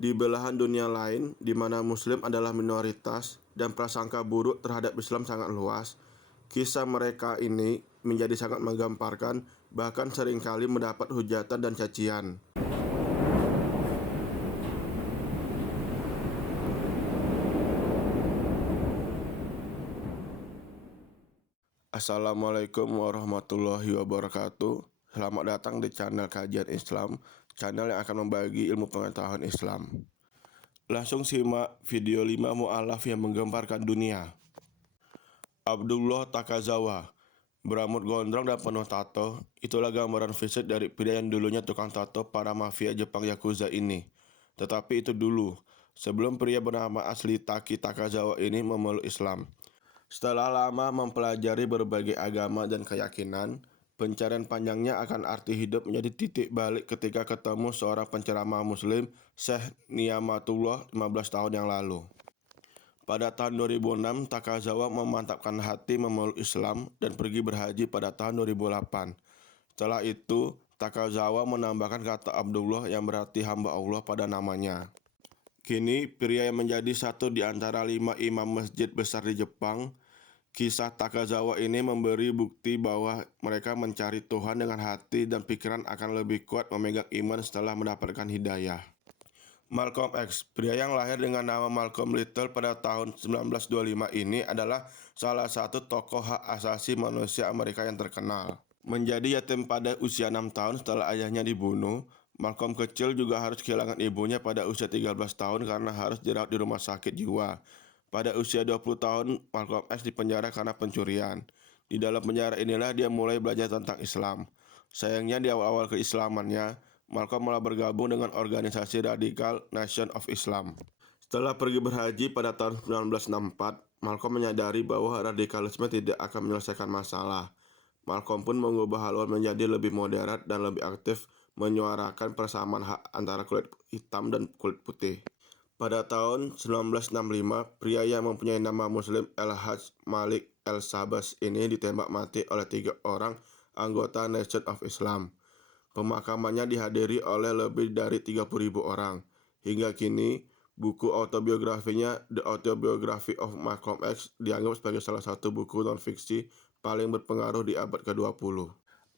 Di belahan dunia lain, di mana Muslim adalah minoritas dan prasangka buruk terhadap Islam sangat luas, kisah mereka ini menjadi sangat menggemparkan, bahkan seringkali mendapat hujatan dan cacian. Assalamualaikum warahmatullahi wabarakatuh. Selamat datang di channel Kajian Islam, channel yang akan membagi ilmu pengetahuan Islam. Langsung simak video 5 mu'alaf yang menggemparkan dunia. Abdullah Takazawa, berambut gondrong dan penuh tato. Itulah gambaran fisik dari pria yang dulunya tukang tato para mafia Jepang Yakuza ini. Tetapi itu dulu, sebelum pria bernama asli Taki Takazawa ini memeluk Islam. Setelah lama mempelajari berbagai agama dan keyakinan, pencarian panjangnya akan arti hidup menjadi titik balik ketika ketemu seorang penceramah Muslim, Syekh Niamatullah, 15 tahun yang lalu. Pada tahun 2006, Takazawa memantapkan hati memeluk Islam dan pergi berhaji pada tahun 2008. Setelah itu, Takazawa menambahkan kata Abdullah yang berarti hamba Allah pada namanya. Kini, pria yang menjadi satu di antara 5 imam masjid besar di Jepang, kisah Takazawa ini memberi bukti bahwa mereka mencari Tuhan dengan hati dan pikiran akan lebih kuat memegang iman setelah mendapatkan hidayah. Malcolm X, pria yang lahir dengan nama Malcolm Little pada tahun 1925 ini adalah salah satu tokoh hak asasi manusia Amerika yang terkenal. Menjadi yatim pada usia 6 tahun setelah ayahnya dibunuh, Malcolm kecil juga harus kehilangan ibunya pada usia 13 tahun karena harus dirawat di rumah sakit jiwa. Pada usia 20 tahun, Malcolm X dipenjara karena pencurian. Di dalam penjara inilah dia mulai belajar tentang Islam. Sayangnya di awal-awal keislamannya, Malcolm malah bergabung dengan organisasi radikal Nation of Islam. Setelah pergi berhaji pada tahun 1964, Malcolm menyadari bahwa radikalisme tidak akan menyelesaikan masalah. Malcolm pun mengubah haluan menjadi lebih moderat dan lebih aktif, menyuarakan persamaan hak antara kulit hitam dan kulit putih. Pada tahun 1965, pria yang mempunyai nama Muslim El-Hajj Malik El-Sabas ini ditembak mati oleh 3 orang anggota Nation of Islam. Pemakamannya dihadiri oleh lebih dari 30.000 orang. Hingga kini, buku autobiografinya The Autobiography of Malcolm X dianggap sebagai salah satu buku non-fiksi paling berpengaruh di abad ke-20.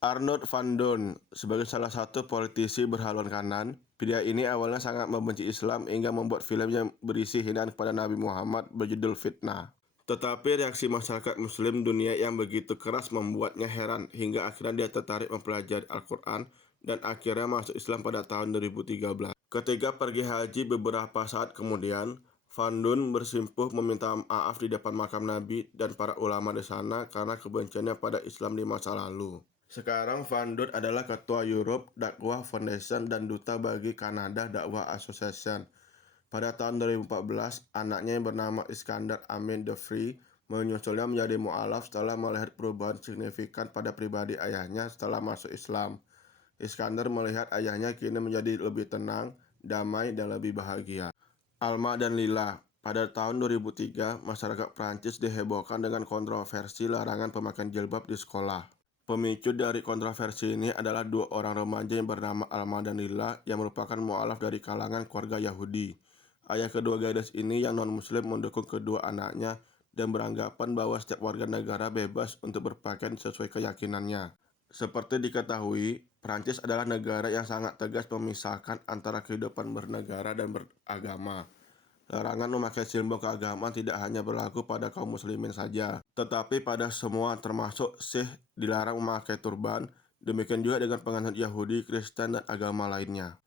Arnold Van Doorn, sebagai salah satu politisi berhaluan kanan, pria ini awalnya sangat membenci Islam hingga membuat film yang berisi hinaan kepada Nabi Muhammad berjudul Fitnah. Tetapi reaksi masyarakat Muslim dunia yang begitu keras membuatnya heran hingga akhirnya dia tertarik mempelajari Al-Quran dan akhirnya masuk Islam pada tahun 2013. Ketika pergi haji beberapa saat kemudian, Van Doorn bersimpuh meminta maaf di depan makam Nabi dan para ulama di sana karena kebenciannya pada Islam di masa lalu. Sekarang Van Doorn adalah Ketua Europe Dakwah Foundation dan Duta bagi Kanada Dakwah Association. Pada tahun 2014, anaknya yang bernama Iskandar Amin the Free menyusulnya menjadi mu'alaf setelah melihat perubahan signifikan pada pribadi ayahnya setelah masuk Islam. Iskandar melihat ayahnya kini menjadi lebih tenang, damai, dan lebih bahagia. Alma dan Lila, pada tahun 2003, masyarakat Prancis dihebohkan dengan kontroversi larangan pemakaian jilbab di sekolah. Pemicu dari kontroversi ini adalah 2 orang remaja yang bernama Alma dan Lila yang merupakan mu'alaf dari kalangan keluarga Yahudi. Ayah kedua gadis ini yang non-muslim mendukung kedua anaknya dan beranggapan bahwa setiap warga negara bebas untuk berpakaian sesuai keyakinannya. Seperti diketahui, Prancis adalah negara yang sangat tegas memisahkan antara kehidupan bernegara dan beragama. Larangan memakai simbol keagamaan tidak hanya berlaku pada kaum muslimin saja, tetapi pada semua termasuk Sikh dilarang memakai turban, demikian juga dengan penganut Yahudi, Kristen, dan agama lainnya.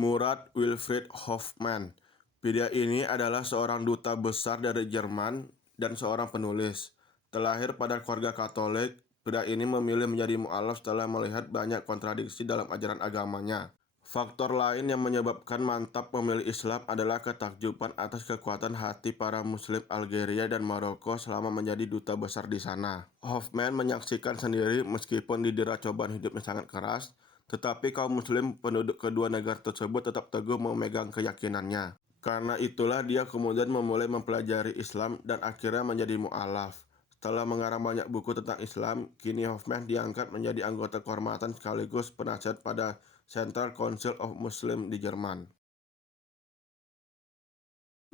Murat Wilfried Hoffmann, pria ini adalah seorang duta besar dari Jerman dan seorang penulis. Terlahir pada keluarga Katolik, pria ini memilih menjadi mu'alaf setelah melihat banyak kontradiksi dalam ajaran agamanya. Faktor lain yang menyebabkan mantap memilih Islam adalah ketakjuban atas kekuatan hati para Muslim Algeria dan Maroko selama menjadi duta besar di sana. Hoffmann menyaksikan sendiri meskipun didera cobaan hidup yang sangat keras, tetapi kaum Muslim penduduk kedua negara tersebut tetap teguh memegang keyakinannya. Karena itulah dia kemudian memulai mempelajari Islam dan akhirnya menjadi mu'alaf. Setelah mengarang banyak buku tentang Islam, kini Hoffmann diangkat menjadi anggota kehormatan sekaligus penasihat pada Central Council of Muslim di Jerman.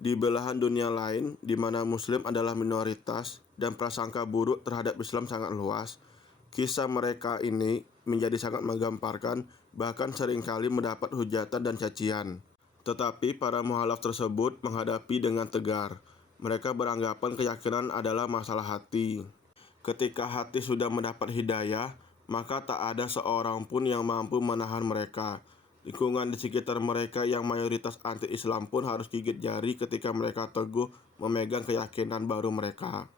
Di belahan dunia lain, di mana Muslim adalah minoritas dan prasangka buruk terhadap Islam sangat luas, kisah mereka ini menjadi sangat menggemparkan, bahkan seringkali mendapat hujatan dan cacian. Tetapi para muhalaf tersebut menghadapi dengan tegar. Mereka beranggapan keyakinan adalah masalah hati. Ketika hati sudah mendapat hidayah, maka tak ada seorang pun yang mampu menahan mereka. Lingkungan di sekitar mereka yang mayoritas anti-Islam pun harus gigit jari ketika mereka teguh memegang keyakinan baru mereka.